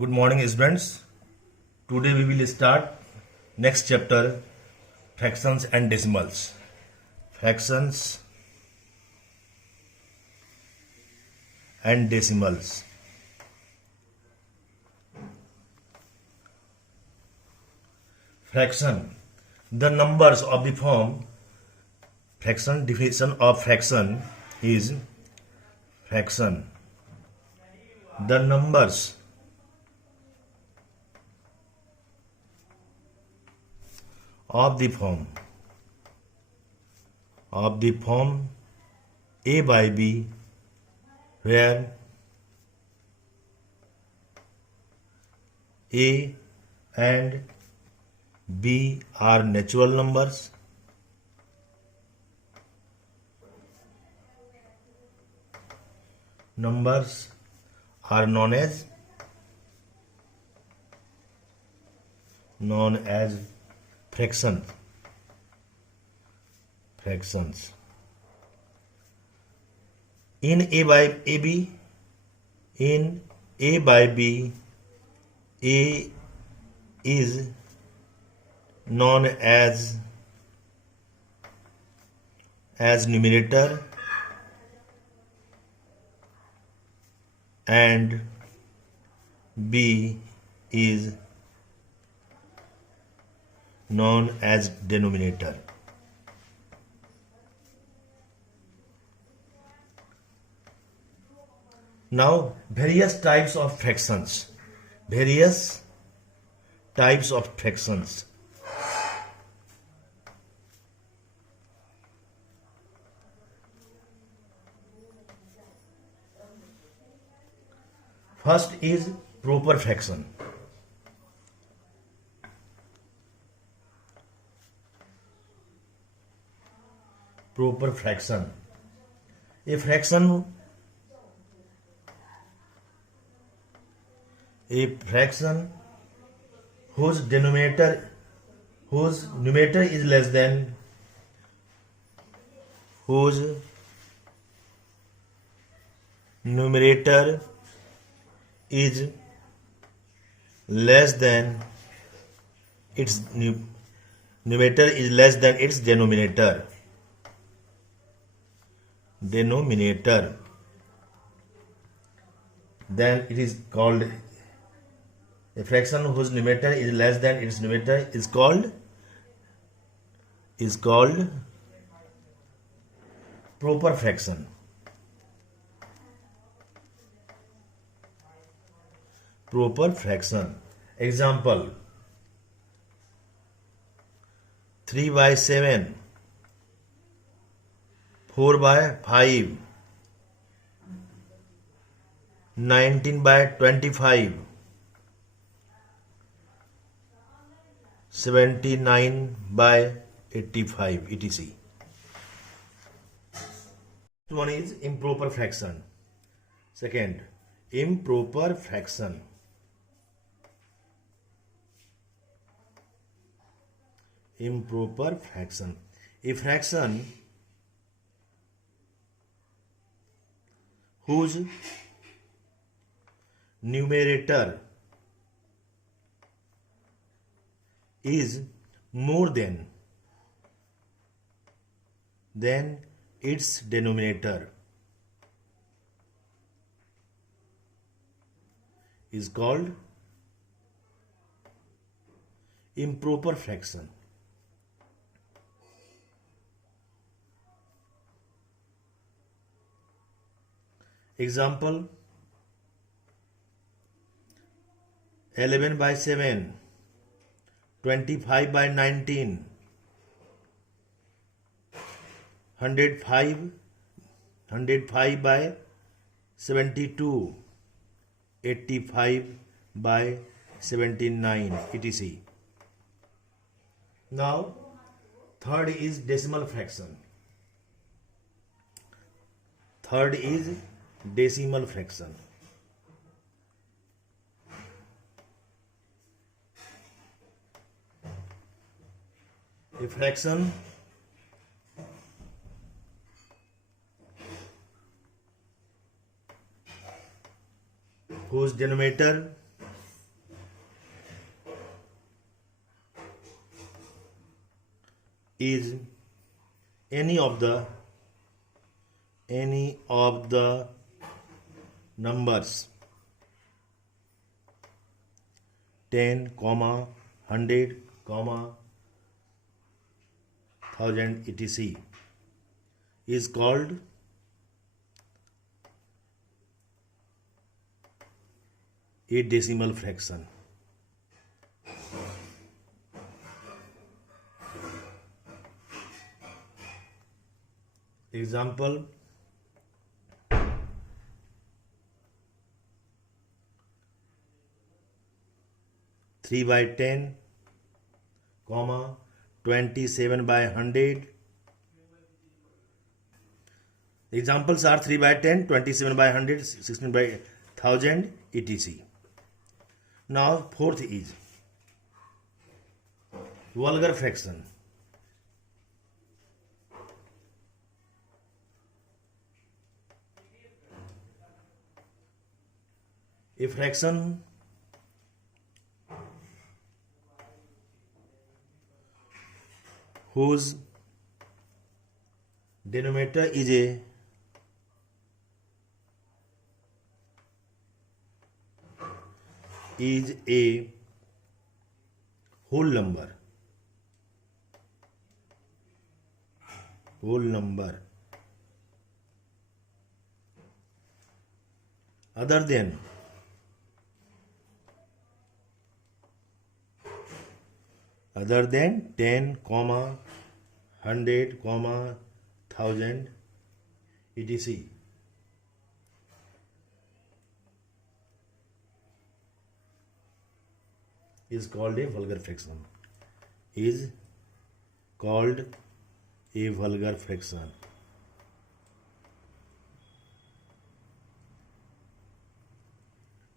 Good morning, students. Today we will start next chapter, fractions and decimals. Fractions and decimals. Fraction. The numbers of the form fraction. Definition of fraction is fraction. The numbers of the form a by b, where a and b are natural numbers, are known as fractions. In a by b, a is known as numerator and b is known as denominator. Now, various types of fractions. First is proper fraction. A fraction whose numerator is less than its denominator, then it is called a fraction whose numerator is less than its numerator is called proper fraction. Example: 3 by 7, 4 by 5, 19 by 25, 79 by 85, etc. One is improper fraction. Second, improper fraction. A fraction whose numerator is more than its denominator is called improper fraction. Example: 11 by 7, 25 by 19, 105 by 72, 85 by 79, etc. Now, third is decimal fraction. A fraction whose denominator is any of the numbers 10, 100, 1000 etc. is called a decimal fraction. Example: 3/10, 27/100. Examples are 3/10, 27/100, 16/1000 etc. Now fourth is vulgar fraction. A fraction whose denominator is a whole number other than 10, 100, 1000 etc. is called a vulgar fraction. Is called a vulgar fraction.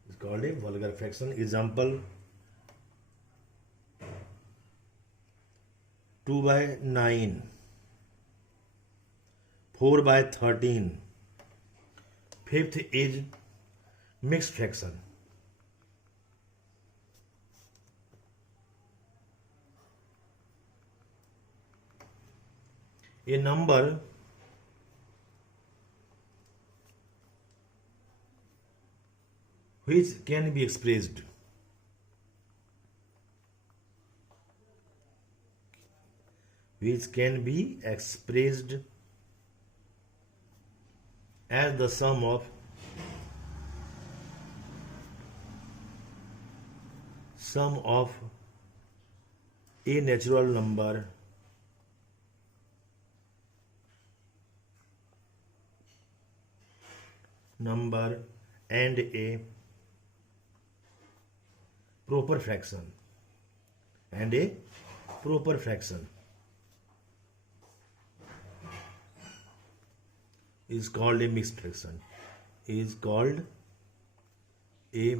Is called a vulgar fraction. Example: 2/9, 4/13. Fifth is mixed fraction. A number which can be expressed as the sum of a natural number and a proper fraction is called a mixed fraction. Is called a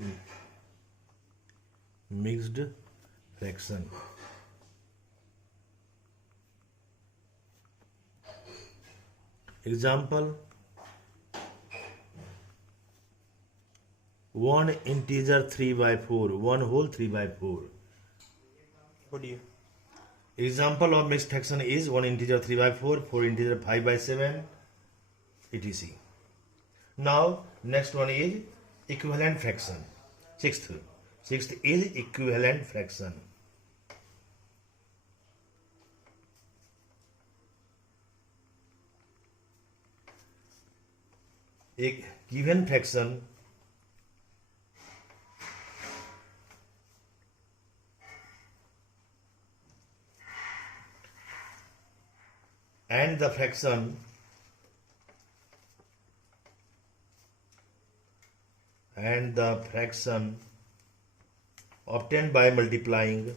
mixed fraction. Example: 1 integer 3/4, 1 whole 3/4. What do you? Example of mixed fraction is 1 integer 3/4, 4 integer 5/7 etc. Now next one is equivalent fraction. Sixth is equivalent fraction. A given fraction and the fraction obtained by multiplying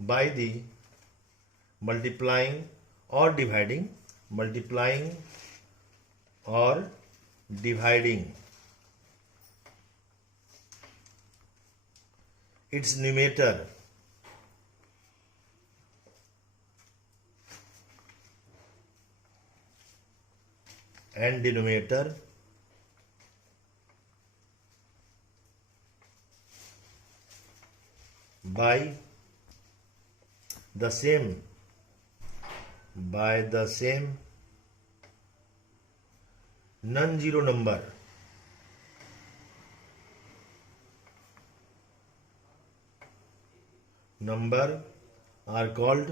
by the multiplying or dividing its numerator and denominator by the same non-zero number are called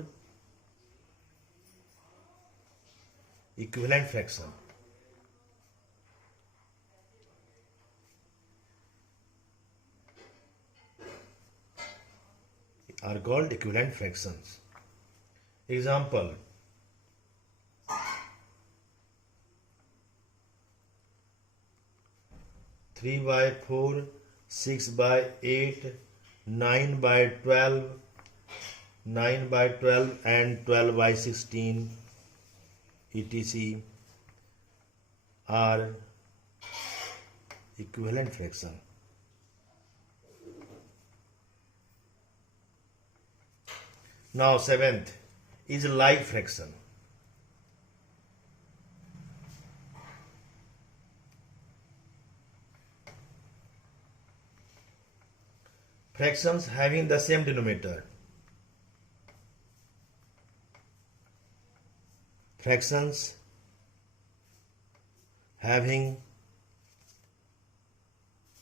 equivalent fraction. Are called equivalent fractions. Example: 3/4, 6/8, 9/12, 9/12 and 12/16 etc. are equivalent fraction. Now seventh is like fraction. Fractions having the same denominator. Fractions having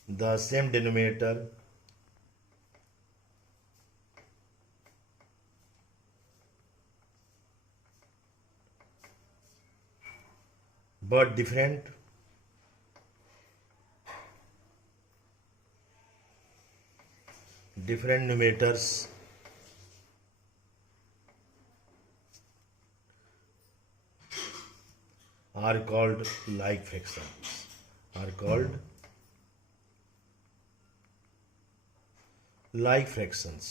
the same denominator but different numerators are called like fractions. Are called like fractions.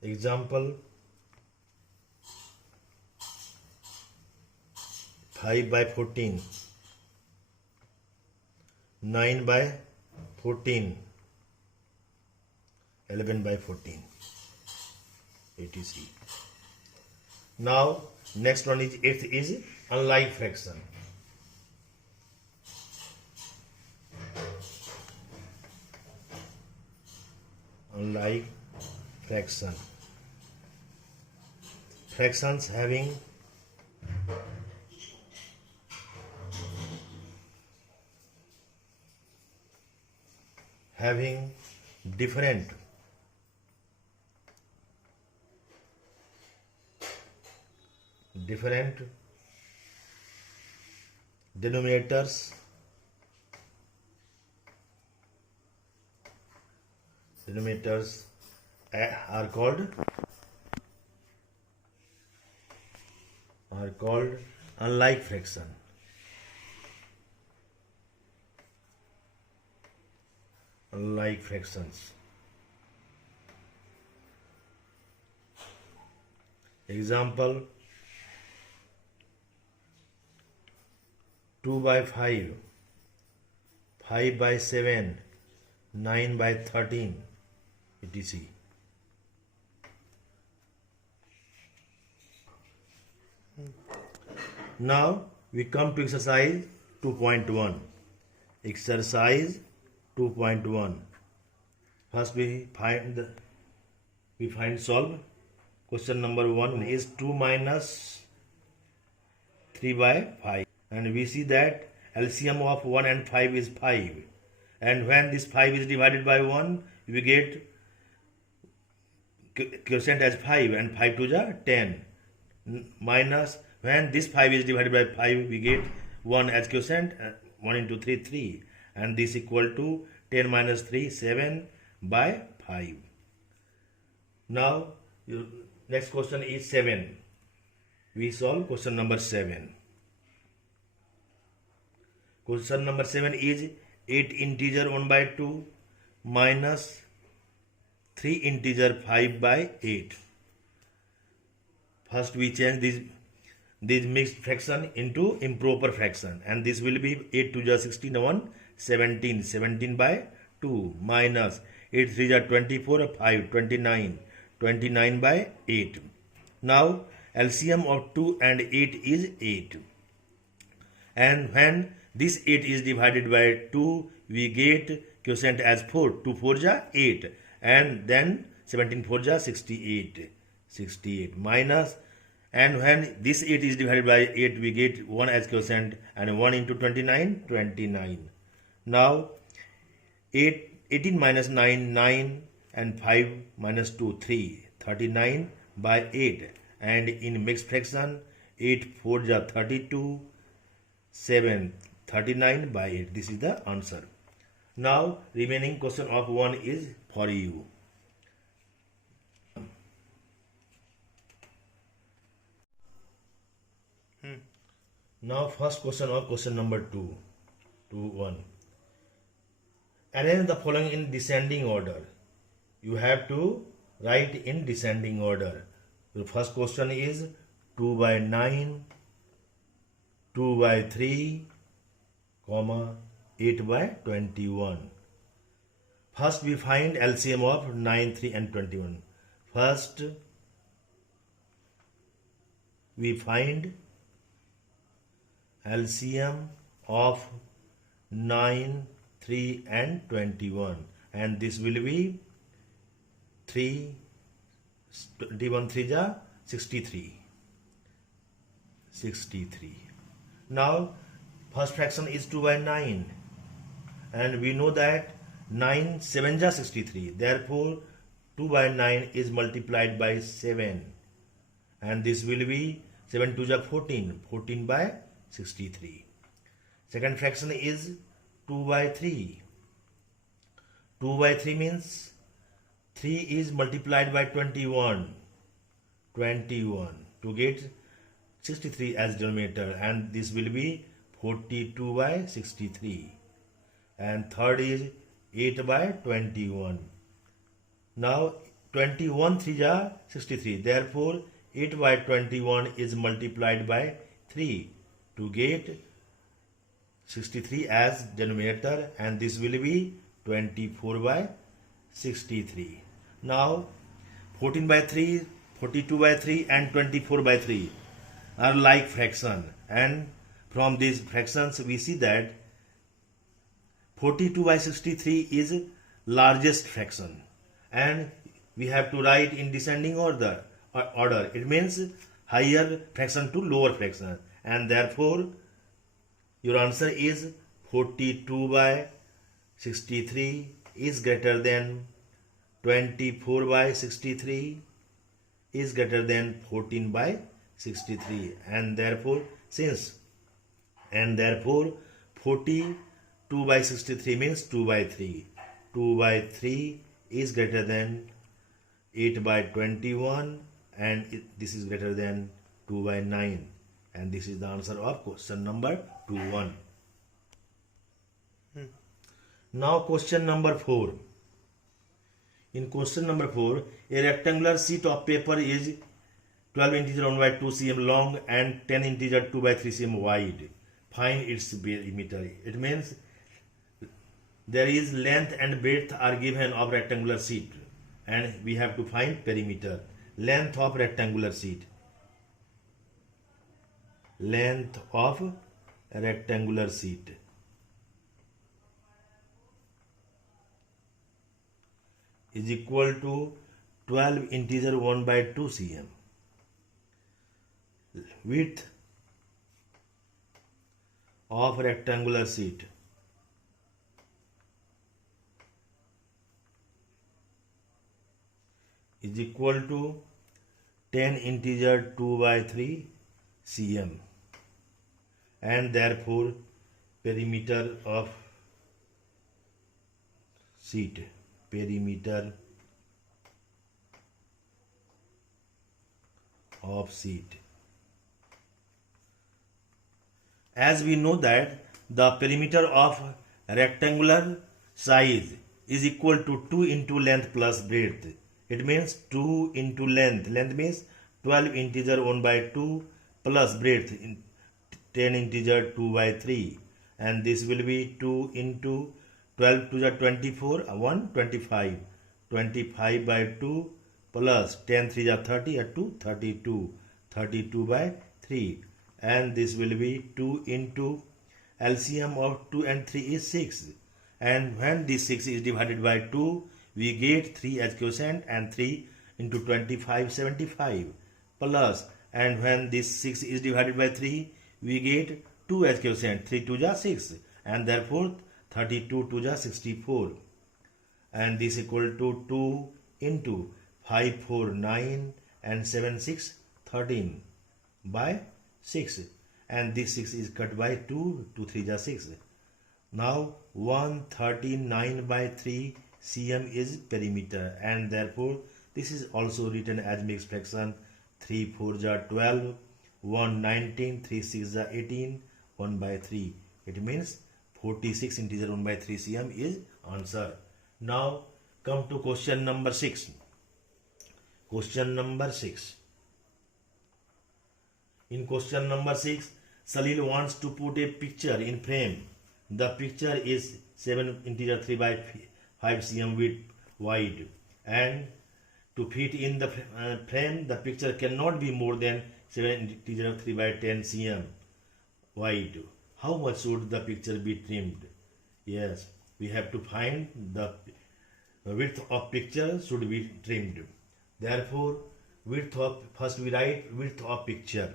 Example: 5/14, 9/14, 11/14 etc. Now next one is eighth is unlike fraction. Unlike fraction. Fractions having different denominators are called unlike fraction. Unlike fractions. Example: 2/5, 5/7, 9/13 etc. Now we come to exercise 2.1. Exercise 2.1. First we solve. Question number 1 is 2 minus 3/5, and we see that LCM of 1 and 5 is 5, and when this 5 is divided by 1 we get quotient as 5, and 5 to the 10, minus when this 5 is divided by 5 we get 1 as quotient, 1 into 3 3, and this equal to 10 minus 3 7/5. Now next question is 7. We solve question number 7. Question number 7 is 8 integer 1/2 minus 3 integer 5/8. First we change these mixed fraction into improper fraction, and this will be 8 to the 16 1 17, 17/2 minus 8 3 24 5 29, 29/8. Now LCM of 2 and 8 is 8, and when this 8 is divided by 2 we get quotient as 4. 2 4 ja 8, and then 17 4 ja 68. 68 minus, and when this 8 is divided by 8, we get 1 as quotient, and 1 into 29, 29. Now 18 minus 9, 9, and 5 minus 2, 3. 39 by 8, and in mixed fraction 8 4 ja 32, 7 39 by 8. This is the answer. Now remaining question of 1 is for you. Now first question of question number 2 to 1. Arrange the following in descending order. You have to write in descending order. The first question is 2 by 9, 2 by 3, comma 8 by 21. First we find LCM of 9, 3 and 21. First we find LCM of 9, 3 and 21, and this will be 3, 21 3 ja 63. 63. Now first fraction is 2 by 9, and we know that 9 7 ja 63. Therefore 2 by 9 is multiplied by 7, and this will be 7 2 ja 14. 14 by 63. Second fraction is 2 by 3. 2 by 3 means 3 is multiplied by 21. 21 to get 63 as denominator, and this will be 42 by 63. And third is 8 by 21. Now 21 3 ja 63. Therefore 8 by 21 is multiplied by 3 to get 63 as denominator, and this will be 24 by 63. Now 14 by 3, 42 by 3 and 24 by 3 are like fraction, and from these fractions we see that 42 by 63 is largest fraction, and we have to write in descending order. It means higher fraction to lower fraction, and therefore your answer is 42 by 63 is greater than 24 by 63 is greater than 14 by 63, and therefore 42 by 63 means 2 by 3. 2 by 3 is greater than 8 by 21, and this is greater than 2 by 9, and this is the answer of question number 2-1. Now question number 4. In question number 4, a rectangular sheet of paper is 12 integer 1 by 2 cm long and 10 integer 2 by 3 cm wide. Find its perimeter. It means there is length and breadth are given of rectangular sheet, and we have to find perimeter. Length of rectangular sheet. Length of rectangular sheet is equal to 12 integer 1 by 2 cm. Width of rectangular sheet is equal to 10 integer 2 by 3 cm, and therefore perimeter of sheet, perimeter of sheet. As we know that the perimeter of rectangular size is equal to 2 into length plus breadth. It means 2 into length. Length means 12 integer 1 by 2 plus breadth 10 integer 2 by 3, and this will be 2 into 12 to the 24 1 25 25 by 2 plus 10 3 the 30 at 2 32 32 by 3, and this will be 2 into LCM of 2 and 3 is 6, and when this 6 is divided by 2, we get 3 as quotient, and 3 into 25 75 plus, and when this 6 is divided by 3, we get 2 as quotient, 3 2 ja 6, and therefore 32 2 ja 64, and this equal to 2 into 5 4 9 and 7 6 13 by 6, and this 6 is cut by 2, 2 3 ja 6. Now 139 by 3 cm is perimeter, and therefore this is also written as mixed fraction. 3 4 ja 12, 1 19, 3 6 ja 18, 1 by 3. It means 46 integer 1 by 3 cm is answer. Now come to question number 6. Question number 6. In question number 6, Salil wants to put a picture in frame. The picture is 7 integer 3 by 5 cm width wide, and to fit in the frame, the picture cannot be more than 7 integer 3 by 10 cm wide. How much should the picture be trimmed? Yes, we have to find the width of picture should be trimmed. Therefore, first we write width of picture.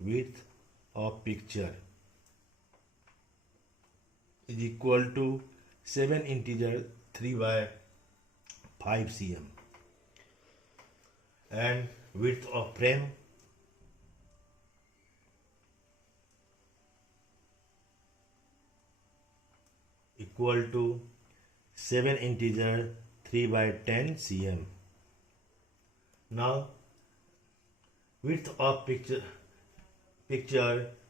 Width of picture is equal to 7 integer 3 by 5 cm, and width of frame equal to 7 integer 3 by 10 cm. Now width of picture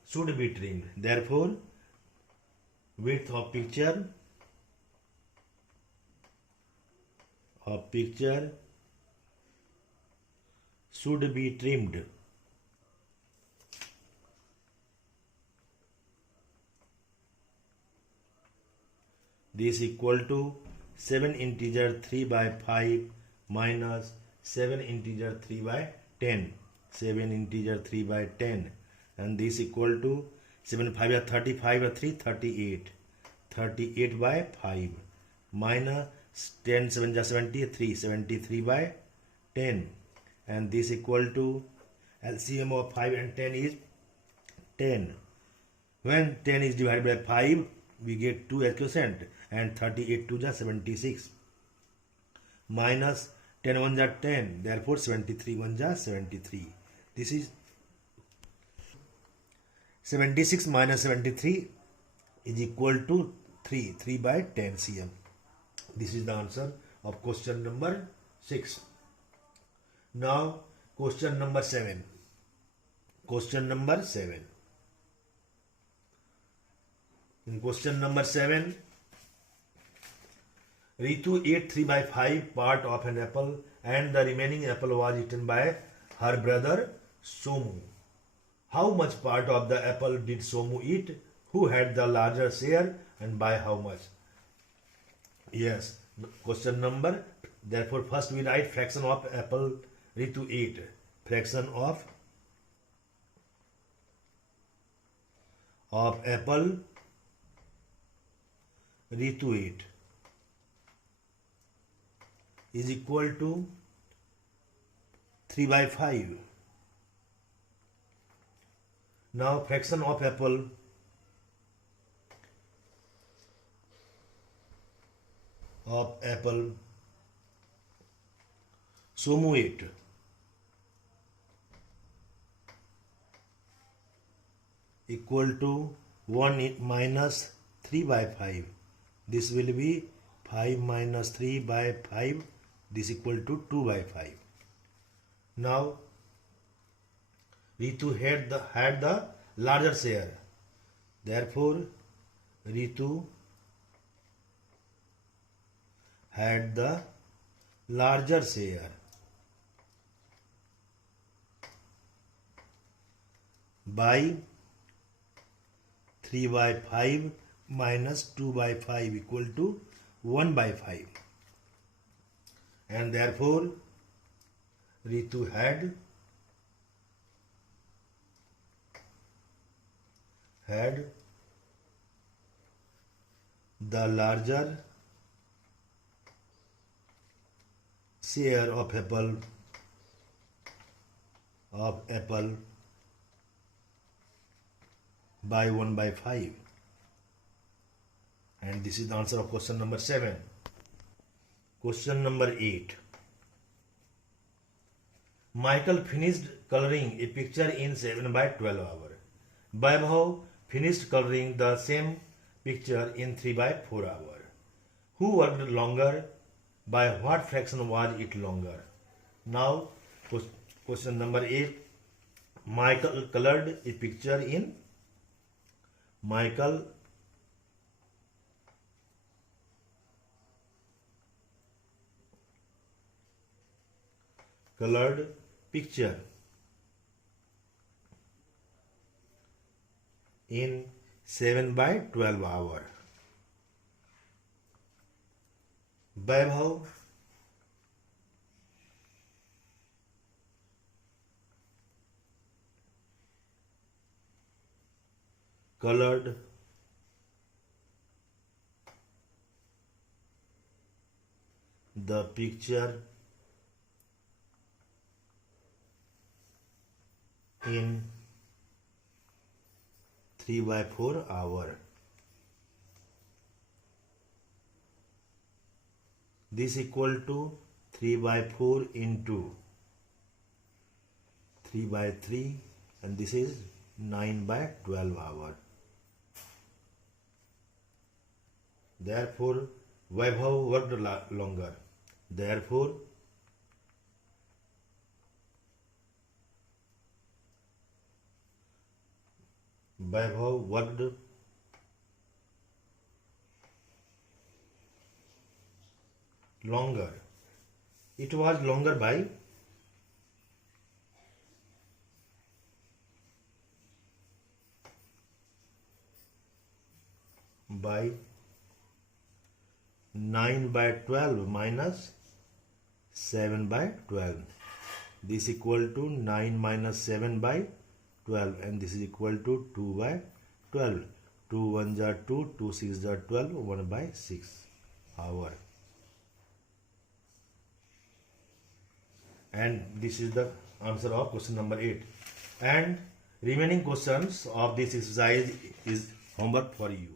should be trimmed. Therefore, width of picture should be trimmed. This equal to 7 integer 3 by 5 minus 7 integer 3 by 10. 7 integer 3 by 10, and this equal to 7 5 are 35 or 3 38. 38 by 5 minus 10 7 ja 73, 73 by 10, and this equal to LCM of 5 and 10 is 10. When 10 is divided by 5, we get 2 as quotient, and 38 2 ja 76 minus 10 1 ja 10, therefore 73 1 ja 73. This is 76 minus 73 is equal to 3 by 10 cm. This is the answer of question number 6. Now question number 7. Question number 7. In question number 7, Ritu ate 3 by 5 part of an apple, and the remaining apple was eaten by her brother Somu. How much part of the apple did Somu eat? Who had the larger share, and by how much? Yes, question number. Therefore, first we write fraction of apple Ritu ate. Fraction of apple Ritu ate is equal to 3 by 5. Now fraction of apple Somu ate equal to 1 minus 3 by 5. This will be 5 minus 3 by 5. This equal to 2 by 5. Now Ritu had the larger share. Therefore, Ritu had the larger share by 3 by 5 minus 2 by 5 equal to 1 by 5. And therefore, Ritu had the larger share of apple by 1 by 5. And this is the answer of question number 7. Question number 8. Michael finished coloring a picture in 7 by 12 hours. Vaibhav finished coloring the same picture in 3 by 4 hours. Who worked longer? By what fraction was it longer? Now, question number 8. Michael colored a picture in colored picture in 7 by 12 hours. Vaibhav colored the picture in 3 by 4 hours. This equal to 3 by 4 into 3 by 3, and this is 9 by 12 hours. Therefore, Vaibhav worked longer. Therefore, Vaibhav worked longer. It was longer by 9 by 12 minus 7 by 12. This equal to 9 minus 7 by 12, and this is equal to 2 by 12. 2 1 are 2, 2 6 are 12, 1 by 6 hour. And this is the answer of question number 8. And remaining questions of this exercise is homework for you.